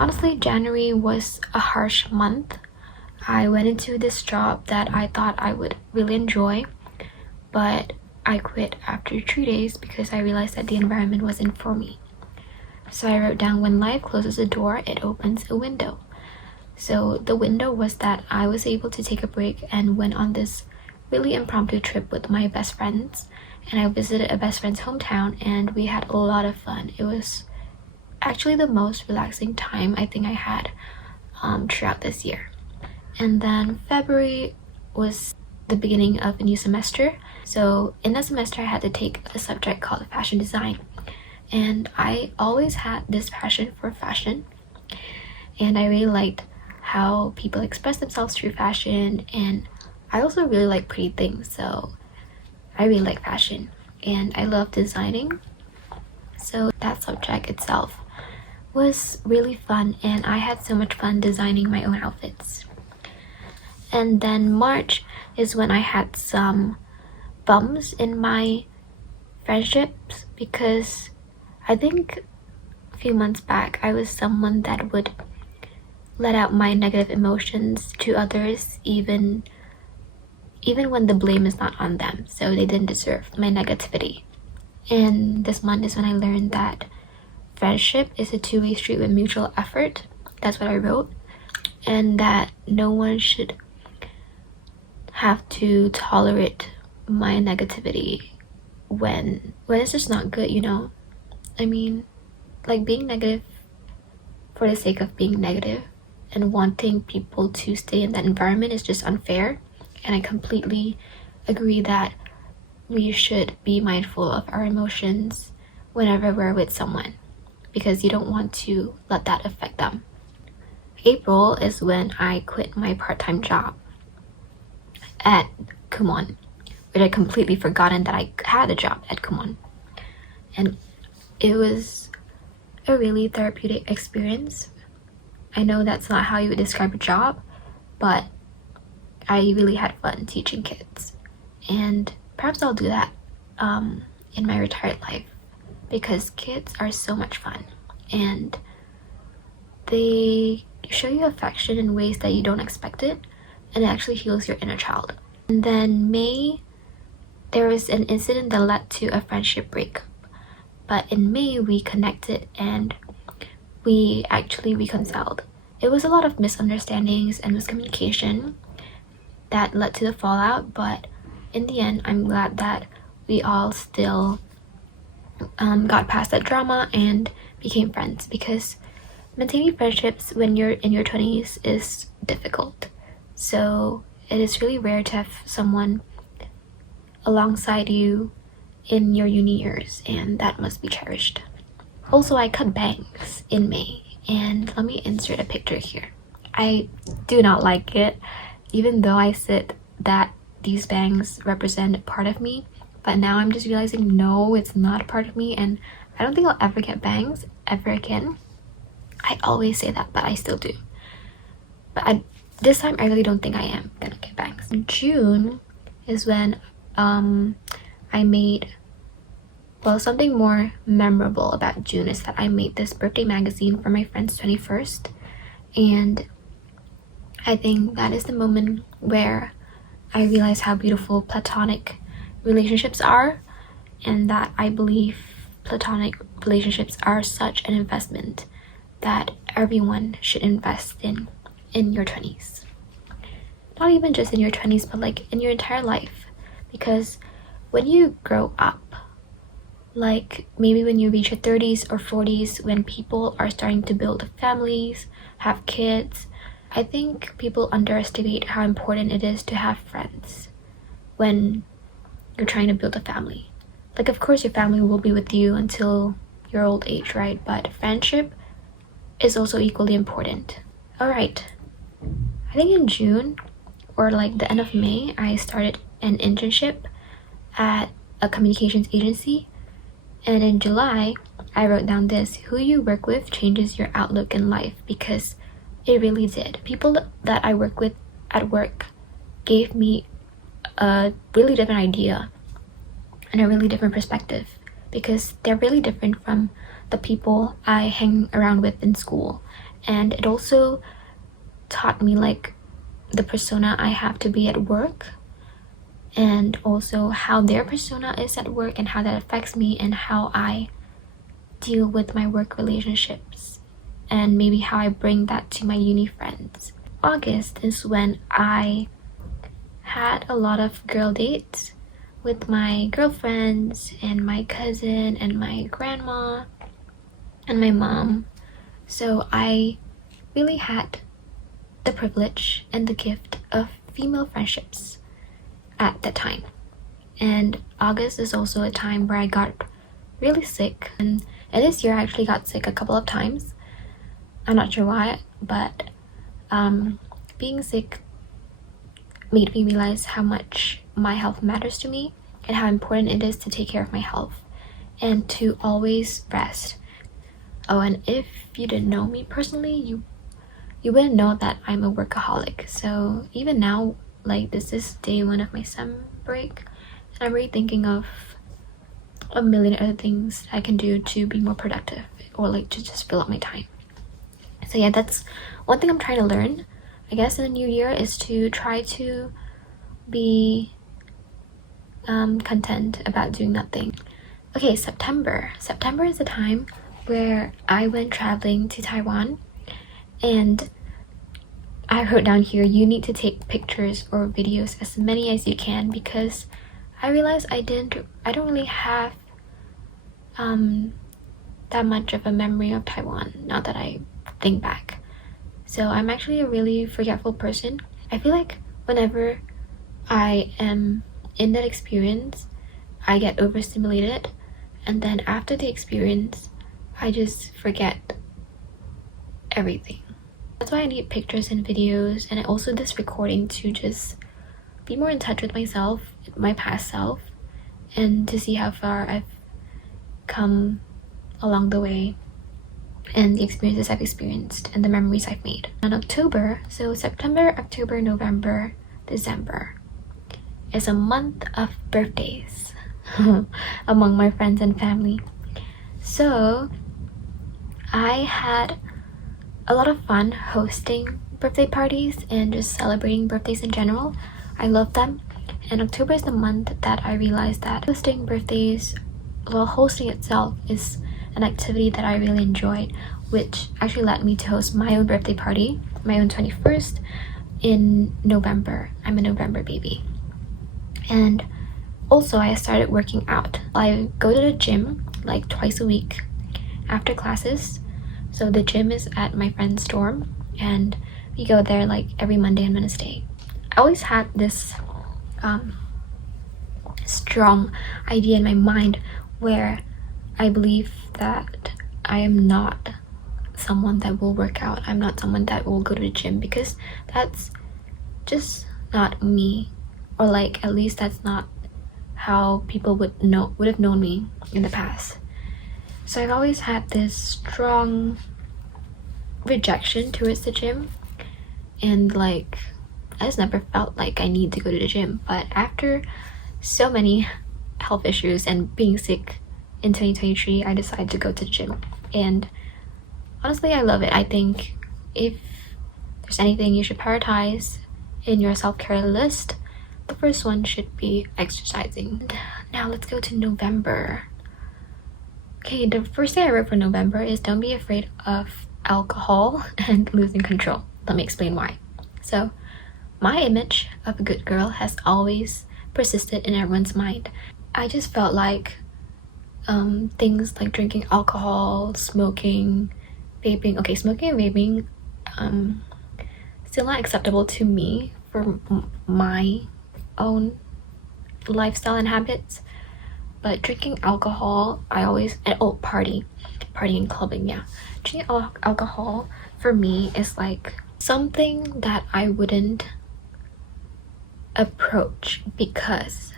Honestly, January was a harsh month. I went into this job that I thought I would really enjoy, but I quit after 3 days because I realized that the environment wasn't for me. So I wrote down, when life closes a door, it opens a window. So the window was that I was able to take a break and went on this really impromptu trip with my best friends, and I visited a best friend's hometown and we had a lot of fun. It was actually the most relaxing time I think I had throughout this year. And then February was the beginning of a new semester. So in that semester I had to take a subject called fashion design, and I always had this passion for fashion, and I really liked how people express themselves through fashion, and I also really like pretty things, so I really like fashion and I love designing. So that subject itself was really fun, and I had so much fun designing my own outfits. And then March is when I had some bumps in my friendships, because I think a few months back I was someone that would let out my negative emotions to others even when the blame is not on them, so they didn't deserve my negativity. And this month is when I learned that friendship is a two-way street with mutual effort. That's what I wrote. And that no one should have to tolerate my negativity when it's just not good, you know? I mean, like, being negative for the sake of being negative and wanting people to stay in that environment is just unfair. And I completely agree that we should be mindful of our emotions whenever we're with someone, because you don't want to let that affect them. April is when I quit my part-time job at Kumon, which I completely forgotten that I had a job at Kumon. And it was a really therapeutic experience. I know that's not how you would describe a job, but I really had fun teaching kids, and perhaps I'll do that in my retired life, because kids are so much fun and they show you affection in ways that you don't expect it, and it actually heals your inner child. And then May, there was an incident that led to a friendship breakup, but in May we connected and we actually reconciled. It was a lot of misunderstandings and miscommunication that led to the fallout, but in the end I'm glad that we all still got past that drama and became friends, because maintaining friendships when you're in your 20s is difficult. So it is really rare to have someone alongside you in your uni years, and that must be cherished. Also, I cut bangs in May, and let me insert a picture here. I do not like it, even though I said that these bangs represent part of me, but now I'm just realizing no, it's not part of me, and I don't think I'll ever get bangs ever again. I always say that, but I still do. But this time I really don't think I am gonna get bangs. June is when I made, well, something more memorable about June is that I made this birthday magazine for my friend's 21st, and I think that is the moment where I realized how beautiful platonic relationships are, and that I believe platonic relationships are such an investment that everyone should invest in your 20s. Not even just in your 20s, but like in your entire life, because when you grow up, like maybe when you reach your 30s or 40s, when people are starting to build families, have kids, I think people underestimate how important it is to have friends when you're trying to build a family. Like, of course your family will be with you until your old age, right? But friendship is also equally important. Alright, I think in June or like the end of May, I started an internship at a communications agency. And in July, I wrote down this: who you work with changes your outlook in life, because it really did. People that I work with at work gave me a really different idea and a really different perspective, because they're really different from the people I hang around with in school. and it also taught me like the persona I have to be at work, and also how their persona is at work and how that affects me and how I deal with my work relationships, and maybe how I bring that to my uni friends. August is when I had a lot of girl dates with my girlfriends and my cousin and my grandma and my mom. So I really had the privilege and the gift of female friendships at that time. And August is also a time where I got really sick, and this year I actually got sick a couple of times. I'm not sure why, but being sick made me realize how much my health matters to me and how important it is to take care of my health and to always rest. Oh, and if you didn't know me personally, you wouldn't know that I'm a workaholic. So even now, like, this is day 1 of my summer break, and I'm really thinking of a million other things I can do to be more productive, or like to just fill up my time. So yeah, that's one thing I'm trying to learn, I guess, in the new year, is to try to be content about doing nothing. Okay, September is the time where I went traveling to Taiwan, and I wrote down here, you need to take pictures or videos, as many as you can, because I realized I don't really have that much of a memory of Taiwan now that I think back. So I'm actually a really forgetful person. I feel like whenever I am in that experience, I get overstimulated, and then after the experience, I just forget everything. That's why I need pictures and videos, and also this recording, to just be more in touch with myself, my past self, and to see how far I've come along the way, and the experiences I've experienced and the memories I've made. In October, so September, October, November, December, is a month of birthdays among my friends and family. So I had a lot of fun hosting birthday parties and just celebrating birthdays in general. I love them, and October is the month that I realized that hosting birthdays, well, hosting itself is an activity that I really enjoyed, which actually led me to host my own birthday party, my own 21st, in November. I'm a November baby. And also I started working out. I go to the gym like twice a week after classes. So the gym is at my friend's dorm, and we go there like every Monday and Wednesday. I always had this strong idea in my mind where I believe that I am not someone that will work out. I'm not someone that will go to the gym, because that's just not me, or like at least that's not how people would have known me in the past. So I've always had this strong rejection towards the gym, and like I just never felt like I need to go to the gym. But after so many health issues and being sick in 2023, I decided to go to the gym, and honestly I love it. I think if there's anything you should prioritize in your self-care list, the first one should be exercising. Now let's go to November. Okay, the first thing I wrote for November is don't be afraid of alcohol and losing control. Let me explain why. So my image of a good girl has always persisted in everyone's mind. I just felt like things like drinking alcohol, smoking, vaping. Okay, smoking and vaping still not acceptable to me for my own lifestyle and habits. But drinking alcohol, I always, and partying and clubbing, yeah. Drinking alcohol for me is like something that I wouldn't approach, because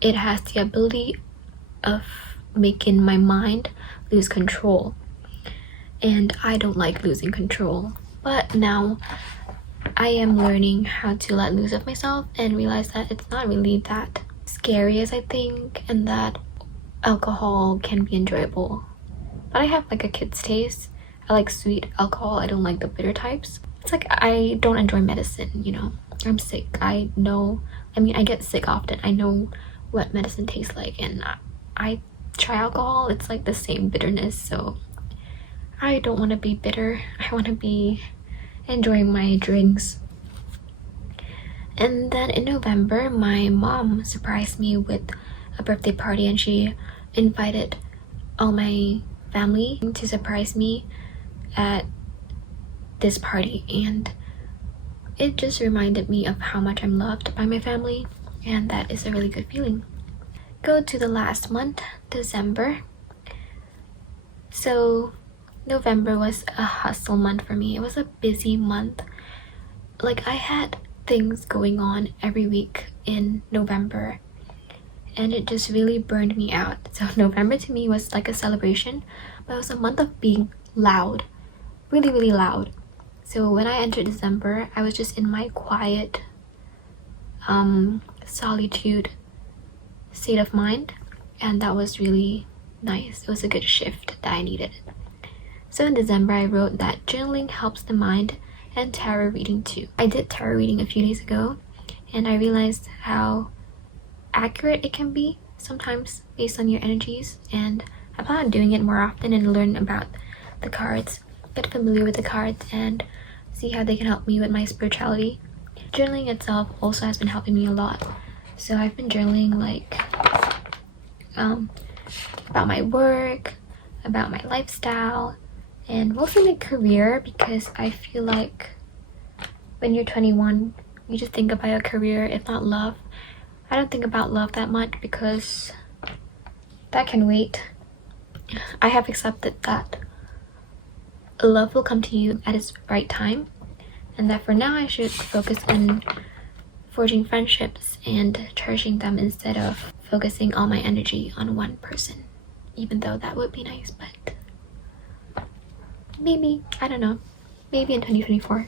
it has the ability of making my mind lose control, and I don't like losing control. But now I am learning how to let loose of myself and realize that it's not really that scary as I think, and that alcohol can be enjoyable. But I have like a kid's taste. I like sweet alcohol. I don't like the bitter types. It's like I don't enjoy medicine, you know. I'm sick. I know. I mean, I get sick often. I know what medicine tastes like, and I try alcohol. It's like the same bitterness, so I don't want to be bitter. I want to be enjoying my drinks. And then in November, my mom surprised me with a birthday party, and she invited all my family to surprise me at this party, and it just reminded me of how much I'm loved by my family, and that is a really good feeling. Go to the last month, December. So November was a hustle month for me. It was a busy month. Like, I had things going on every week in November, and it just really burned me out. So November to me was like a celebration, but it was a month of being loud, really loud. So when I entered December, I was just in my quiet solitude state of mind, and that was really nice. It was a good shift that I needed. So in December, I wrote that journaling helps the mind, and tarot reading too. I did tarot reading a few days ago, and I realized how accurate it can be sometimes based on your energies, and I plan on doing it more often and learn about the cards, get familiar with the cards, and see how they can help me with my spirituality. Journaling itself also has been helping me a lot. So I've been journaling like about my work, about my lifestyle, and mostly my career, because I feel like when you're 21, you just think about your career, if not love. I don't think about love that much because that can wait. I have accepted that love will come to you at its right time, and that for now I should focus on forging friendships and cherishing them instead of focusing all my energy on one person, even though that would be nice. But maybe, I don't know, maybe in 2024.